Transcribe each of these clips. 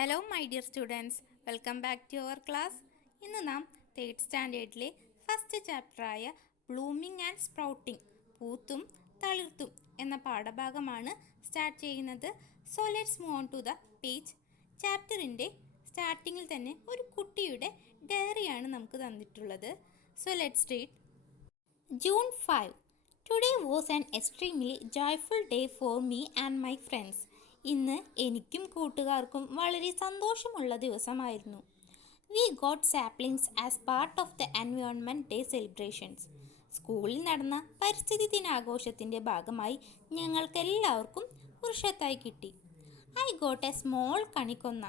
Hello my dear students, welcome back to our class. ഇന്ന് നാം third സ്റ്റാൻഡേർഡിലെ first ചാപ്റ്ററായ ബ്ലൂമിംഗ് ആൻഡ് സ്പ്രൗട്ടിംഗ്, പൂത്തും തളിർത്തും എന്ന പാഠഭാഗമാണ് സ്റ്റാർട്ട് ചെയ്യുന്നത്. So let's move on to the page. ചാപ്റ്ററിൻ്റെ സ്റ്റാർട്ടിങ്ങിൽ തന്നെ ഒരു കുട്ടിയുടെ ഡയറിയാണ് നമുക്ക് തന്നിട്ടുള്ളത്. So let's read. June 5. Today was an extremely joyful day for me and my friends. ഇന്ന് എനിക്കും കൂട്ടുകാർക്കും വളരെ സന്തോഷമുള്ള ദിവസമായിരുന്നു. We got saplings as part of the Environment Day celebrations. സ്കൂളിൽ നടന്ന പരിസ്ഥിതി ദിനാഘോഷത്തിൻ്റെ ഭാഗമായി ഞങ്ങൾക്കെല്ലാവർക്കും വൃക്ഷത്തൈ കിട്ടി. I got a small കണിക്കൊന്ന.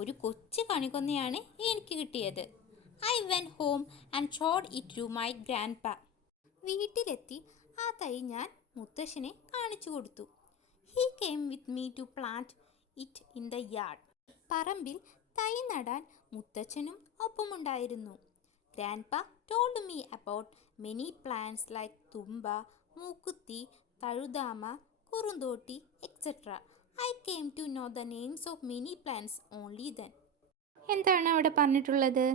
ഒരു കൊച്ചു കണിക്കൊന്നയാണ് എനിക്ക് കിട്ടിയത്. I went home and showed it to my grandpa. വീട്ടിലെത്തി ആ തൈ ഞാൻ മുത്തശ്ശനെ കാണിച്ചു കൊടുത്തു. He came with me to plant it in the yard. പറമ്പിൽ തൈ നടാൻ മുത്തച്ഛനും ഒപ്പമുണ്ടായിരുന്നു. Grandpa told me about many plants like Thumba, Mookkuthi, തഴുതാമ, കുറുന്തോട്ടി, etc. I came to know the names of many plants only then. എന്താണ് അവിടെ പറഞ്ഞിട്ടുള്ളത്?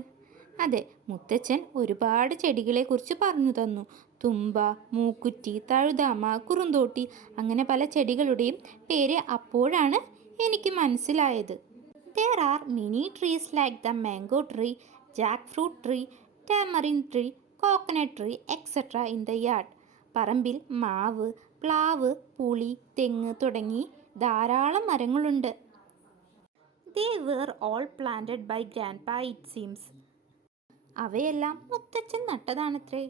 അതെ, മുത്തച്ഛൻ ഒരുപാട് ചെടികളെക്കുറിച്ച് പറഞ്ഞു തന്നു. തുമ്പ, മൂക്കുറ്റി, തഴുതാമ, കുറുന്തോട്ടി, അങ്ങനെ പല ചെടികളുടെയും പേര് അപ്പോഴാണ് എനിക്ക് മനസ്സിലായത്. There are many trees like the mango tree, jackfruit tree, tamarind tree, coconut tree, etc. in the yard. പറമ്പിൽ മാവ്, പ്ലാവ്, പുളി, തെങ്ങ് തുടങ്ങി ധാരാളം മരങ്ങളുണ്ട്. They were all planted by Grandpa, it seems. അവയെല്ലാം മുത്തച്ഛൻ നട്ടതാണത്രേ.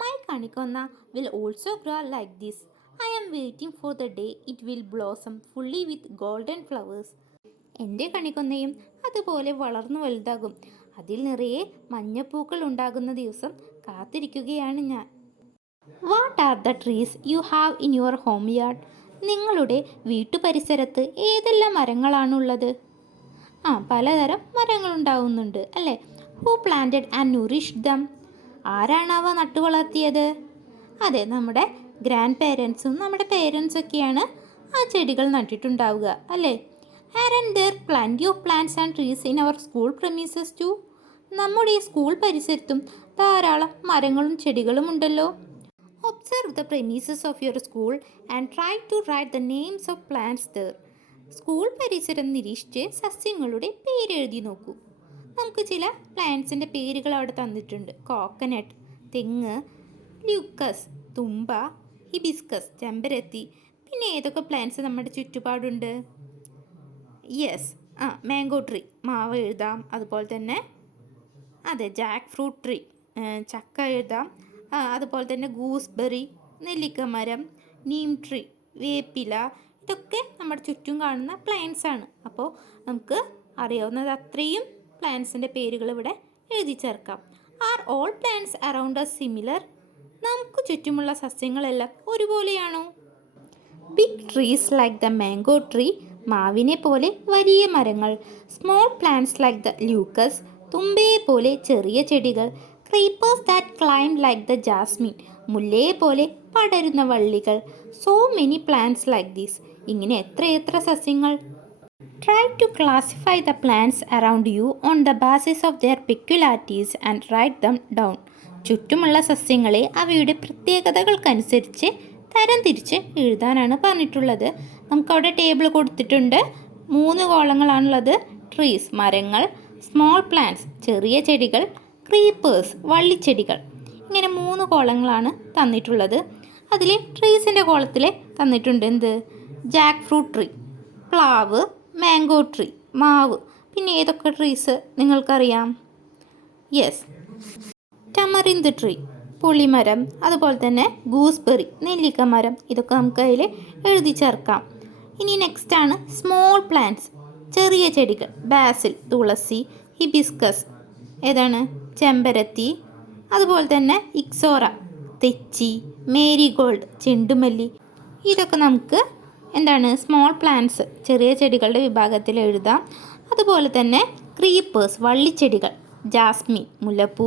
My കണിക്കൊന്ന will also grow like this. I am waiting for the day it will blossom fully with golden flowers. എൻ്റെ കണിക്കൊന്നയും അതുപോലെ വളർന്നു വലുതാകും. അതിൽ നിറയെ മഞ്ഞപ്പൂക്കൾ ഉണ്ടാകുന്ന ദിവസം കാത്തിരിക്കുകയാണ് ഞാൻ. What are the trees you have in your home yard? നിങ്ങളുടെ വീട്ടുപരിസരത്ത് ഏതെല്ലാം മരങ്ങളാണുള്ളത്? പലതരം മരങ്ങളുണ്ടാവുന്നുണ്ട് അല്ലേ? Who planted and nourished them? ആരാണ് അവ നട്ടുവളർത്തിയത്? അതെ, നമ്മുടെ ഗ്രാൻഡ് പേരൻസും നമ്മുടെ പേരൻസൊക്കെയാണ് ആ ചെടികൾ നട്ടിട്ടുണ്ടാവുക അല്ലേ? Aren't there plenty of plants and trees in our school premises too? നമ്മുടെ സ്കൂൾ പരിസരത്തും ധാരാളം മരങ്ങളും ചെടികളും ഉണ്ടല്ലോ. Observe the premises of your school and try to write the names of plants there. School പരിസരം നിരീക്ഷിച്ച് സസ്യങ്ങളുടെ പേരെഴുതി നോക്കൂ. നമുക്ക് ചില പ്ലാന്റ്സിൻ്റെ പേരുകൾ അവിടെ തന്നിട്ടുണ്ട്. കോക്കനട്ട്, തെങ്ങ്, ല്യൂക്കസ്, തുമ്പ, ഹിബിസ്കസ്, ചെമ്പരത്തി. പിന്നെ ഏതൊക്കെ പ്ലാന്റ്സ് നമ്മുടെ ചുറ്റുപാടുണ്ട്? യെസ്, മാംഗോ ട്രീ, മാവ് എഴുതാം. അതുപോലെ തന്നെ അതെ, ജാക്ക് ഫ്രൂട്ട് ട്രീ, ചക്ക എഴുതാം. അതുപോലെ തന്നെ ഗൂസ്ബെറി, നെല്ലിക്ക മരം, നീം ട്രീ, വേപ്പില. ഇതൊക്കെ നമ്മുടെ ചുറ്റും കാണുന്ന പ്ലാന്റ്സ് ആണ്. അപ്പോൾ നമുക്ക് അറിയാവുന്നത് അത്രയും പ്ലാന്റ്സിൻ്റെ പേരുകൾ ഇവിടെ എഴുതി ചേർക്കാം. Are all plants around us similar? നമുക്ക് ചുറ്റുമുള്ള സസ്യങ്ങളെല്ലാം ഒരുപോലെയാണോ? Big trees like the mango tree, മാവിനെ പോലെ വലിയ മരങ്ങൾ. Small plants like the leucas, തുമ്പയെ പോലെ ചെറിയ ചെടികൾ. Creepers that climb like the jasmine, മുല്ലയെ പോലെ പടരുന്ന വള്ളികൾ. So many plants like these. ഇങ്ങനെ എത്രയെത്ര സസ്യങ്ങൾ. Try to classify the plants around you on the basis of their peculiarities and write them down. ചുറ്റുമുള്ള സസ്യങ്ങളെ അവയുടെ പ്രത്യേകതകൾക്കനുസരിച്ച് തരംതിരിച്ച് എഴുതാനാണ് പറഞ്ഞിട്ടുള്ളത്. നമുക്കവിടെ ടേബിൾ കൊടുത്തിട്ടുണ്ട്. 3 കോളങ്ങളാണുള്ളത്. ട്രീസ്, മരങ്ങൾ; സ്മോൾ പ്ലാന്റ്സ്, ചെറിയ ചെടികൾ; ക്രീപ്പേഴ്സ്, വള്ളിച്ചെടികൾ. ഇങ്ങനെ 3 കോളങ്ങളാണ് തന്നിട്ടുള്ളത്. അതിൽ ട്രീസിൻ്റെ കോളത്തിൽ തന്നിട്ടുണ്ട് എന്ത്? ജാക്ക് ഫ്രൂട്ട് ട്രീ, പ്ലാവ്, മാംഗോ ട്രീ, മാവ്. പിന്നെ ഏതൊക്കെ ട്രീസ് നിങ്ങൾക്കറിയാം? യെസ്, ടമറിന്ത് ട്രീ, പുളിമരം. അതുപോലെ തന്നെ ഗൂസ്ബെറി, നെല്ലിക്ക മരം. ഇതൊക്കെ നമുക്ക് അതിൽ എഴുതി ചേർക്കാം. ഇനി നെക്സ്റ്റ് ആണ് സ്മോൾ പ്ലാന്റ്സ്, ചെറിയ ചെടികൾ. ബാസിൽ, തുളസി, ഹിബിസ്കസ്, ഏതാണ്? ചെമ്പരത്തി. അതുപോലെ തന്നെ ഇക്സോറ, തെച്ചി, മേരിഗോൾഡ്, ചെണ്ടുമല്ലി. ഇതൊക്കെ നമുക്ക് എന്താണ്? സ്മോൾ പ്ലാന്റ്സ്, ചെറിയ ചെടികളുടെ വിഭാഗത്തിൽ എഴുതാം. അതുപോലെ തന്നെ ക്രീപ്പേഴ്സ്, വള്ളിച്ചെടികൾ. ജാസ്മിൻ, മുല്ലപ്പൂ.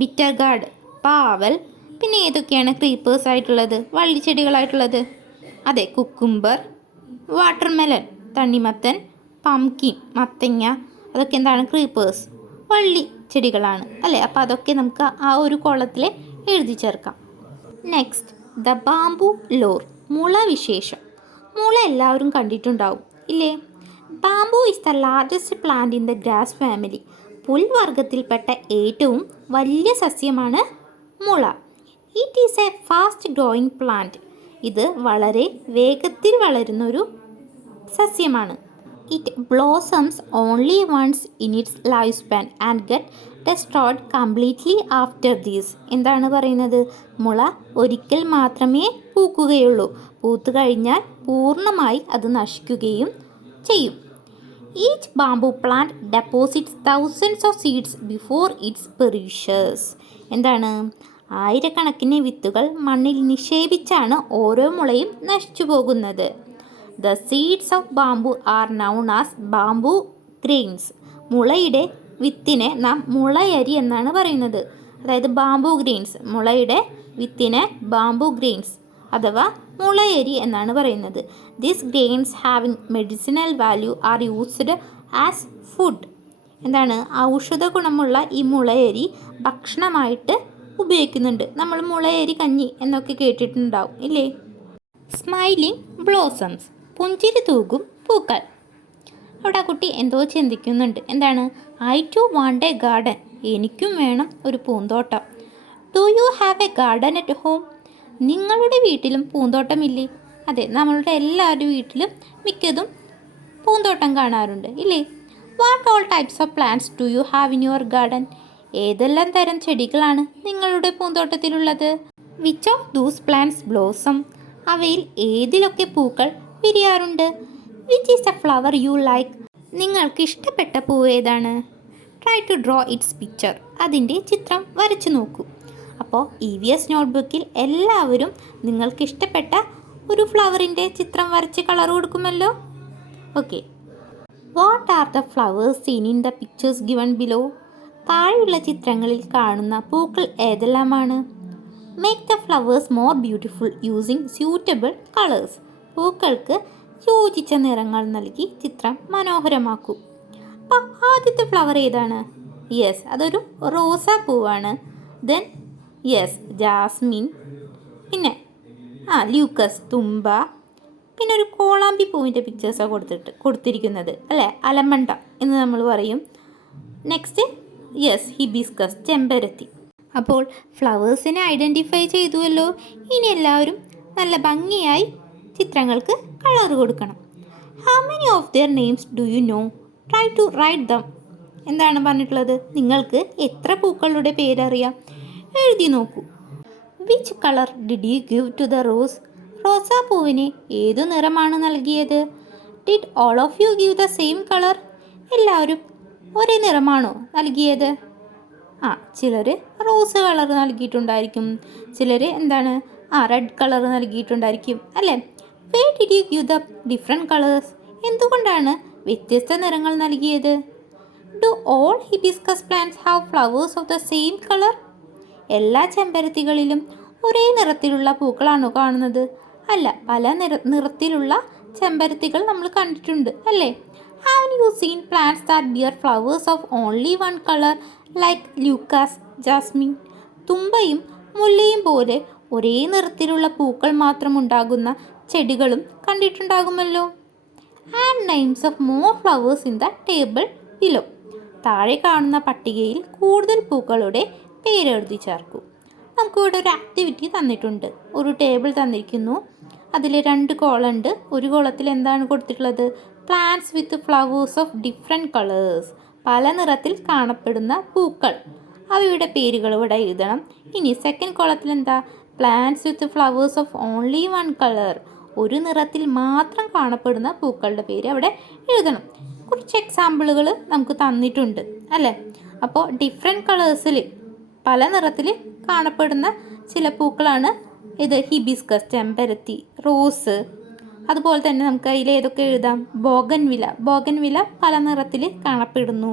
ബിറ്റർഗാർഡ്, പാവൽ. പിന്നെ ഏതൊക്കെയാണ് ക്രീപ്പേഴ്സ് ആയിട്ടുള്ളത്, വള്ളിച്ചെടികളായിട്ടുള്ളത്? അതെ, കുക്കുംബർ, വാട്ടർമെലൺ, തണ്ണിമത്തൻ, പംകിൻ മത്തങ്ങ, അതൊക്കെ എന്താണ്? ക്രീപ്പേഴ്സ്, വള്ളി ചെടികളാണ് അല്ലേ. അപ്പോൾ അതൊക്കെ നമുക്ക് ആ ഒരു കോളത്തിൽ എഴുതി ചേർക്കാം. നെക്സ്റ്റ് ദ ബാംബു ലോർ, മുള വിശേഷം. മുള എല്ലാവരും കണ്ടിട്ടുണ്ടാവും ഇല്ലേ? Bamboo is the largest plant in the grass family. പുൽവർഗത്തിൽപ്പെട്ട ഏറ്റവും വലിയ സസ്യമാണ് മുള. It is a fast growing plant. ഇത് വളരെ വേഗത്തിൽ വളരുന്നൊരു സസ്യമാണ്. It blossoms only once in its life span and get destroyed completely after these. എന്താണ് പറയുന്നത്? മുള ഒരിക്കൽ മാത്രമേ പൂക്കുകയുള്ളൂ. പൂത്തു കഴിഞ്ഞാൽ പൂർണ്ണമായി അത് നശിക്കുകയും ചെയ്യും. Each bamboo plant deposits thousands of seeds before its perishes. എന്താണ്? ആയിരക്കണക്കിന് വിത്തുകൾ മണ്ണിൽ നിക്ഷേപിച്ചാണ് ഓരോ മുളയും നശിച്ചു പോകുന്നത്. The seeds of bamboo are known as bamboo grains. മുളയുടെ വിത്തിനെ നാം മുളയരി എന്നാണ് പറയുന്നത്. അതായത് ബാംബു ഗ്രെയിൻസ്, മുളയുടെ വിത്തിനെ ബാംബു ഗ്രെയിൻസ് അഥവാ മുളയരി എന്നാണ് പറയുന്നത്. These grains having medicinal value are used as food. എന്താണ്? ഔഷധ ഗുണമുള്ള ഈ മുളയരി ഭക്ഷണമായിട്ട് ഉപയോഗിക്കുന്നുണ്ട്. നമ്മൾ മുളയരി കഞ്ഞി എന്നൊക്കെ കേട്ടിട്ടുണ്ടാവും ഇല്ലേ? സ്മൈലിംഗ് ബ്ലോസംസ്, പുഞ്ചിരി തൂകും പൂക്കൾ. അവിടെ ആ കുട്ടി എന്തോ ചിന്തിക്കുന്നുണ്ട്. എന്താണ്? I too want a garden. എനിക്കും വേണം ഒരു പൂന്തോട്ടം. Do you have a garden at home? നിങ്ങളുടെ വീട്ടിലും പൂന്തോട്ടമില്ലേ? അതെ, നമ്മളുടെ എല്ലാവരുടെ വീട്ടിലും മിക്കതും പൂന്തോട്ടം കാണാറുണ്ട് ഇല്ലേ? What all types of plants do you have in your garden? ഏതെല്ലാം തരം ചെടികളാണ് നിങ്ങളുടെ പൂന്തോട്ടത്തിലുള്ളത്? Which of those plants blossom? അവയിൽ ഏതിലൊക്കെ പൂക്കൾ വിരിയാറുണ്ട്? Which is the flower you like? നിങ്ങൾക്ക് ഇഷ്ടപ്പെട്ട പൂവ് ഏതാണ്? Try to draw its picture. അതിൻ്റെ ചിത്രം വരച്ചു നോക്കൂ. അപ്പോൾ EVS നോട്ട്ബുക്കിൽ എല്ലാവരും നിങ്ങൾക്ക് ഇഷ്ടപ്പെട്ട ഒരു ഫ്ലവറിൻ്റെ ചിത്രം വരച്ച് കളർ കൊടുക്കുമല്ലോ. Okay. What are the flowers seen in the pictures given below? താഴെയുള്ള ചിത്രങ്ങളിൽ കാണുന്ന പൂക്കൾ ഏതെല്ലാമാണ്? Make the flowers more beautiful using suitable colours. പൂക്കൾക്ക് യോജിച്ച നിറങ്ങൾ നൽകി ചിത്രം മനോഹരമാക്കൂ. അപ്പോൾ ആദ്യത്തെ ഫ്ലവർ ഏതാണ്? യെസ്, അതൊരു റോസാ പൂവാണ്. ദെൻ യെസ്, ജാസ്മിൻ, പിന്നെ ല്യൂക്കസ് തുമ്പ, പിന്നെ ഒരു കോളാമ്പി പൂവിൻ്റെ പിക്ചേഴ്സാണ് കൊടുത്തിരിക്കുന്നത് അല്ലേ? അലമണ്ട എന്ന് നമ്മൾ പറയും. നെക്സ്റ്റ് യെസ്, ഹിബിസ്കസ് ചെമ്പരത്തി. അപ്പോൾ ഫ്ലവേഴ്സിനെ ഐഡൻറ്റിഫൈ ചെയ്തുവല്ലോ. ഇനി എല്ലാവരും നല്ല ഭംഗിയായി ചിത്രങ്ങൾക്ക് കളർ കൊടുക്കണം. How many of their names do you know? Try to write them. എന്താണ് പറഞ്ഞിട്ടുള്ളത്? നിങ്ങൾക്ക് എത്ര പൂക്കളുടെ പേരറിയാം? എഴുതി നോക്കൂ. Which colour did you give to the rose? റോസാപ്പൂവിന് ഏതു നിറമാണ് നൽകിയത്? Did all of you give the same colour? എല്ലാവരും ഒരേ നിറമാണോ നൽകിയത്? ചിലർ റോസ് കളർ നൽകിയിട്ടുണ്ടായിരിക്കും, ചിലർ എന്താണ് റെഡ് കളർ നൽകിയിട്ടുണ്ടായിരിക്കും അല്ലേ? Why did you give the different colours? എന്തുകൊണ്ടാണ് വ്യത്യസ്ത നിറങ്ങൾ നൽകിയത്? Do all hibiscus plants have flowers of the same colour? എല്ലാ ചെമ്പരത്തികളിലും ഒരേ നിറത്തിലുള്ള പൂക്കളാണോ കാണുന്നത്? അല്ല, പല നിറത്തിലുള്ള ചെമ്പരത്തികൾ നമ്മൾ കണ്ടിട്ടുണ്ട് അല്ലേ? Have you seen plants that bear flowers of only one colour like leucas, jasmine? തുമ്പയും മുല്ലയും പോലെ ഒരേ നിറത്തിലുള്ള പൂക്കൾ മാത്രം ഉണ്ടാകുന്ന ചെടികളും കണ്ടിട്ടുണ്ടാകുമല്ലോ. And names of more flowers in the table below. താഴെ കാണുന്ന പട്ടികയിൽ കൂടുതൽ പൂക്കളുടെ പേരെഴുതി ചേർക്കൂ. നമുക്കിവിടെ ഒരു ആക്ടിവിറ്റി തന്നിട്ടുണ്ട്. ഒരു ടേബിൾ തന്നിരിക്കുന്നു. അതിൽ 2 കോളുണ്ട്. ഒരു കോളത്തിൽ എന്താണ് കൊടുത്തിട്ടുള്ളത്? Plants with flowers of different colours. പല നിറത്തിൽ കാണപ്പെടുന്ന പൂക്കൾ, അവയുടെ പേരുകൾ ഇവിടെ എഴുതണം. ഇനി സെക്കൻഡ് കോളത്തിൽ എന്താ? Plants with flowers of only one colour. ഒരു നിറത്തിൽ മാത്രം കാണപ്പെടുന്ന പൂക്കളുടെ പേര് അവിടെ എഴുതണം. കുറച്ച് എക്സാമ്പിളുകൾ നമുക്ക് തന്നിട്ടുണ്ട് അല്ലേ? അപ്പോൾ ഡിഫറെൻറ്റ് കളേഴ്സിൽ പല നിറത്തിൽ കാണപ്പെടുന്ന ചില പൂക്കളാണ് ഇത്. ഹിബിസ്കസ് ചെമ്പരത്തി, റോസ്. അതുപോലെ തന്നെ നമുക്ക് അതിൽ ഏതൊക്കെ എഴുതാം? ബോഗൻവില പല നിറത്തിൽ കാണപ്പെടുന്നു.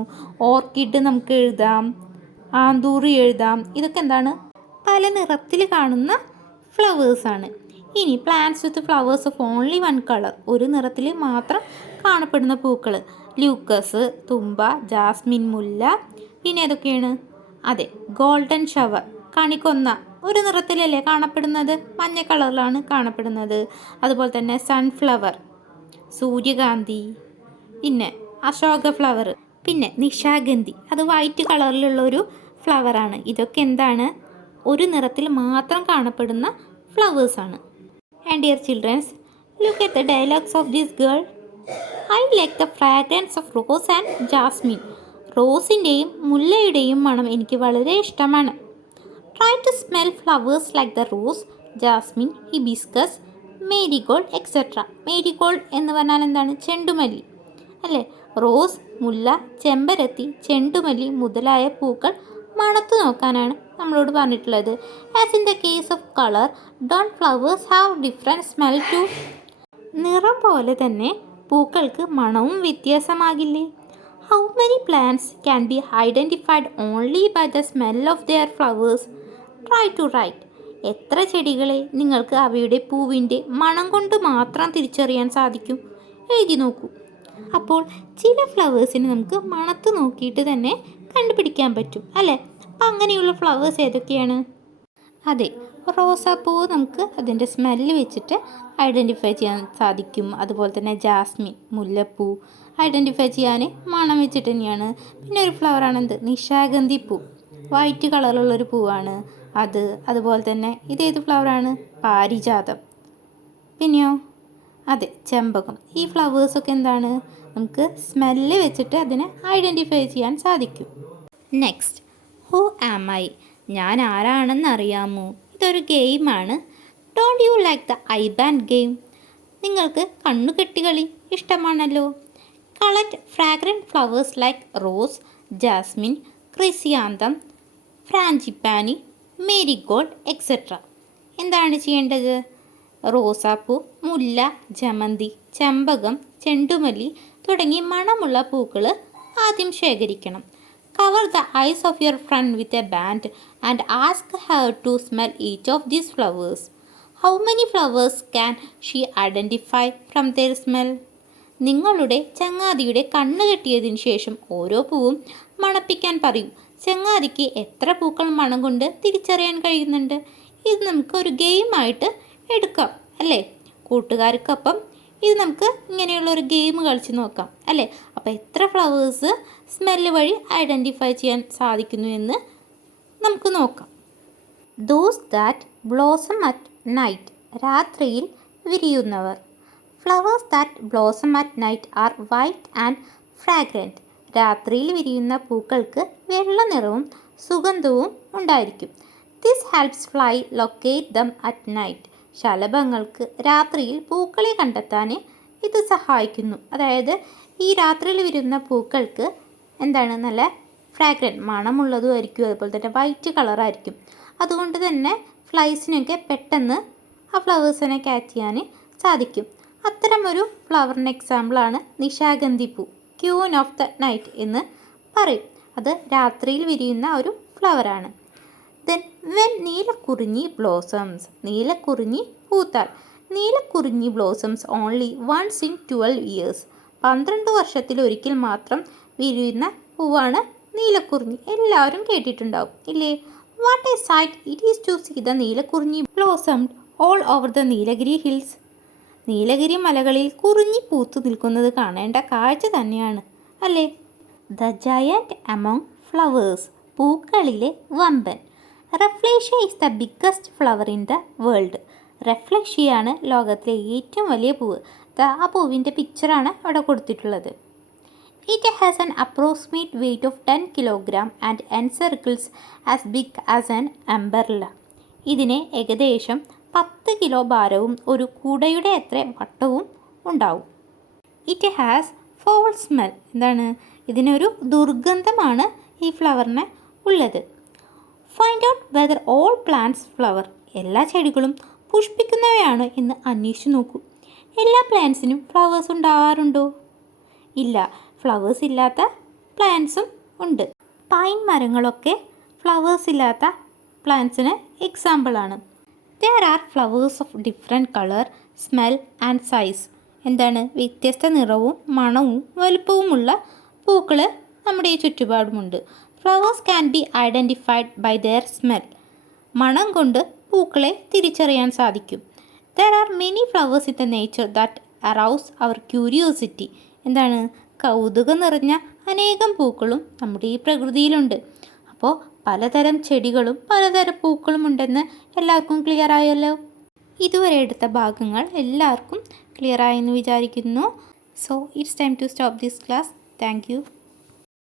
ഓർക്കിഡ് നമുക്ക് എഴുതാം, ആന്തൂറി എഴുതാം. ഇതൊക്കെ എന്താണ്? പല നിറത്തിൽ കാണുന്ന ഫ്ലവേഴ്സാണ്. ഇനി plants with flowers of only one colour, ഒരു നിറത്തിൽ മാത്രം കാണപ്പെടുന്ന പൂക്കൾ. ലൂക്കസ്, തുമ്പ, ജാസ്മിൻ, മുല്ല. പിന്നെ ഏതൊക്കെയാണ്? അതെ, ഗോൾഡൻ ഷവർ, കണിക്കൊന്ന ഒരു നിറത്തിലല്ലേ കാണപ്പെടുന്നത്? മഞ്ഞ കളറിലാണ് കാണപ്പെടുന്നത്. അതുപോലെ തന്നെ സൺഫ്ലവർ, സൂര്യകാന്തി, പിന്നെ അശോക ഫ്ലവർ, പിന്നെ നിശാഗന്ധി, അത് വൈറ്റ് കളറിലുള്ളൊരു ഫ്ലവറാണ്. ഇതൊക്കെ എന്താണ്? ഒരു നിറത്തിൽ മാത്രം കാണപ്പെടുന്ന ഫ്ലവേഴ്സാണ്. And dear childrens, look at the dialogues of this girl. I like the fragrance of rose and jasmine. റോസിൻ്റെയും മുല്ലയുടെയും മണം എനിക്ക് വളരെ ഇഷ്ടമാണ്. Try to smell flowers like the rose, jasmine, hibiscus, marigold etcetera. Marigold എന്ന് പറഞ്ഞാൽ എന്താണ്? ചെണ്ടുമല്ലി അല്ലേ? റോസ്, മുല്ല, ചെമ്പരത്തി, ചെണ്ടുമല്ലി മുതലായ പൂക്കൾ മണത്തു നോക്കാനാണ് നമ്മളോട് പറഞ്ഞിട്ടുള്ളത്. As in the case of colour, don't flowers have different smell too? നിറം പോലെ തന്നെ പൂക്കൾക്ക് മണവും വ്യത്യാസമാകില്ലേ? How many plants can be identified only by the smell of their flowers? Try to write. എത്ര ചെടികളെ നിങ്ങൾക്ക് അവയുടെ പൂവിൻ്റെ മണം കൊണ്ട് മാത്രം തിരിച്ചറിയാൻ സാധിക്കും? എഴുതി നോക്കൂ. അപ്പോൾ ചില ഫ്ലവേഴ്സിന് നമുക്ക് മണത്ത് നോക്കിയിട്ട് തന്നെ കണ്ടുപിടിക്കാൻ പറ്റും അല്ലേ? അപ്പം അങ്ങനെയുള്ള ഫ്ലവേഴ്സ് ഏതൊക്കെയാണ്? അതെ, റോസാപ്പൂ നമുക്ക് അതിൻ്റെ സ്മെല്ല് വെച്ചിട്ട് ഐഡൻറ്റിഫൈ ചെയ്യാൻ സാധിക്കും. അതുപോലെ തന്നെ ജാസ്മിൻ, മുല്ലപ്പൂ ഐഡൻറ്റിഫൈ ചെയ്യാൻ മണം വെച്ചിട്ട് തന്നെയാണ്. പിന്നെ ഒരു ഫ്ലവറാണ് എന്ത്? നിശാഗന്ധി പൂ, വൈറ്റ് കളറിലുള്ളൊരു പൂവാണ് അത്. അതുപോലെ തന്നെ ഇതേത് ഫ്ലവറാണ്? പാരിജാതം. പിന്നെയോ? അതെ, ചെമ്പകം. ഈ ഫ്ലവേഴ്സൊക്കെ എന്താണ്? നമുക്ക് സ്മെല്ല് വെച്ചിട്ട് അതിനെ ഐഡൻറ്റിഫൈ ചെയ്യാൻ സാധിക്കും. Next, who am I? ഞാൻ ആരാണെന്ന് അറിയാമോ? ഇതൊരു ഗെയിമാണ്. Don't you like the eye band game? നിങ്ങൾക്ക് കണ്ണുകെട്ടികളി ഇഷ്ടമാണല്ലോ. Collect fragrant flowers like rose, jasmine, chrysanthemum, frangipani, marigold etcetera. എന്താണ് ചെയ്യേണ്ടത്? റോസാപ്പൂ, മുല്ല, ജമന്തി, ചെമ്പകം, ചെണ്ടുമല്ലി തുടങ്ങി മണമുള്ള പൂക്കൾ ആദ്യം ശേഖരിക്കണം. Cover the eyes of your friend with a band and ask her to smell each of these flowers. How many flowers can she identify from their smell? നിങ്ങളുടെ ചങ്ങാതിയുടെ കണ്ണ് കെട്ടിയതിന് ശേഷം ഓരോ പൂവും മണപ്പിക്കാൻ പറയൂ. ചങ്ങാതിക്ക് എത്ര പൂക്കൾ മണം കൊണ്ട് തിരിച്ചറിയാൻ കഴിയുന്നുണ്ട്? ഇത് നമുക്ക് ഒരു ഗെയിമായിട്ട് എടുക്കാം അല്ലേ? കൂട്ടുകാർക്കൊപ്പം ഇത് നമുക്ക് ഇങ്ങനെയുള്ള ഒരു ഗെയിം കളിച്ച് നോക്കാം അല്ലേ? അപ്പോൾ എത്ര ഫ്ലവേഴ്സ് സ്മെല്ല് വഴി ഐഡൻറ്റിഫൈ ചെയ്യാൻ സാധിക്കുന്നു എന്ന് നമുക്ക് നോക്കാം. Those that blossom at night. രാത്രിയിൽ വിരിയുന്നവർ. Flowers that blossom at night are white and fragrant. രാത്രിയിൽ വിരിയുന്ന പൂക്കൾക്ക് വെള്ള നിറവും സുഗന്ധവും ഉണ്ടായിരിക്കും. This helps fly locate them at night. ശലഭങ്ങൾക്ക് രാത്രിയിൽ പൂക്കളെ കണ്ടെത്താൻ ഇത് സഹായിക്കുന്നു. അതായത് ഈ രാത്രിയിൽ വിരുന്ന പൂക്കൾക്ക് എന്താണ്? നല്ല ഫ്രാഗ്രൻറ്റ് മണമുള്ളതും ആയിരിക്കും. അതുപോലെ തന്നെ വൈറ്റ് കളറായിരിക്കും. അതുകൊണ്ട് തന്നെ ഫ്ലൈസിനൊക്കെ പെട്ടെന്ന് ആ ഫ്ലവേഴ്സിനെ ക്യാച്ച് ചെയ്യാൻ സാധിക്കും. അത്തരമൊരു ഫ്ലവറിന് എക്സാമ്പിളാണ് നിശാഗന്ധി പൂ. ക്യൂൻ ഓഫ് ദ നൈറ്റ് എന്ന് പറയും. അത് രാത്രിയിൽ വിരിയുന്ന ഒരു ഫ്ലവറാണ്. Then when Neelakurinji blossoms. Neelakurinji പൂത്താൽ. Neelakurinji blossoms only once in 12 years. 12 വർഷത്തിലൊരിക്കൽ മാത്രം വിരിയുന്ന പൂവാണ് നീലക്കുറിഞ്ഞി. എല്ലാവരും കേട്ടിട്ടുണ്ടാവും ഇല്ലേ? What a sight it is to see the Neelakurinji blossomed all over the Nilgiri hills. Nilgiri മലകളിൽ കുറിഞ്ഞി പൂത്തു നിൽക്കുന്നത് കാണേണ്ട കാഴ്ച തന്നെയാണ് അല്ലേ? The giant among flowers. പൂക്കളിലെ വമ്പൻ. Rafflesia is the biggest flower in the world. റഫ്ലേഷ്യയാണ് ലോകത്തിലെ ഏറ്റവും വലിയ പൂവ്. ആ പൂവിൻ്റെ പിക്ചറാണ് അവിടെ കൊടുത്തിട്ടുള്ളത്. It has an approximate weight of 10 kilogram and encircles as big as an umbrella. ഇതിന് ഏകദേശം 10 കിലോ ഭാരവും ഒരു കുടയുടെ അത്ര വട്ടവും ഉണ്ടാവും. It has foul smell. എന്താണ്? ഇതിനൊരു ദുർഗന്ധമാണ് ഈ ഫ്ലവറിന് ഉള്ളത്. Find out whether all plants flower. എല്ലാ ചെടികളും പുഷ്പിക്കുന്നവയാണ് എന്ന് അന്വേഷിച്ച് നോക്കൂ. എല്ലാ പ്ലാന്റ്സിനും ഫ്ലവേഴ്സ് ഉണ്ടാവാറുണ്ടോ? ഇല്ല, ഫ്ലവേഴ്സ് ഇല്ലാത്ത പ്ലാന്റ്സും ഉണ്ട്. പൈൻ മരങ്ങളൊക്കെ ഫ്ലവേഴ്സ് ഇല്ലാത്ത പ്ലാന്റ്സിന് എക്സാമ്പിളാണ്. There are flowers of different color, smell and size. എന്താണ് വ്യത്യസ്ത നിറവും മണവും വലുപ്പവുമുള്ള പൂക്കൾ നമ്മുടെ ഈ ചുറ്റുപാടുമുണ്ട്. Flowers can be identified by their smell. മണം കൊണ്ട് പൂക്കളെ തിരിച്ചറിയാൻ സാധിക്കും. There are many flowers in the nature that arouse our curiosity. എന്താണ് കൗതുകം നിറഞ്ഞ അനേകം പൂക്കളും നമ്മുടെ ഈ പ്രകൃതിയിലുണ്ട്. അപ്പോൾ പലതരം ചെടികളും പലതരം പൂക്കളും ഉണ്ടെന്ന് എല്ലാവർക്കും ക്ലിയർ ആയല്ലോ. ഇതുവരെ എടുത്ത ഭാഗങ്ങൾ എല്ലാവർക്കും ക്ലിയർ ആയെന്ന് വിചാരിക്കുന്നു. So it's time to stop this class. Thank U.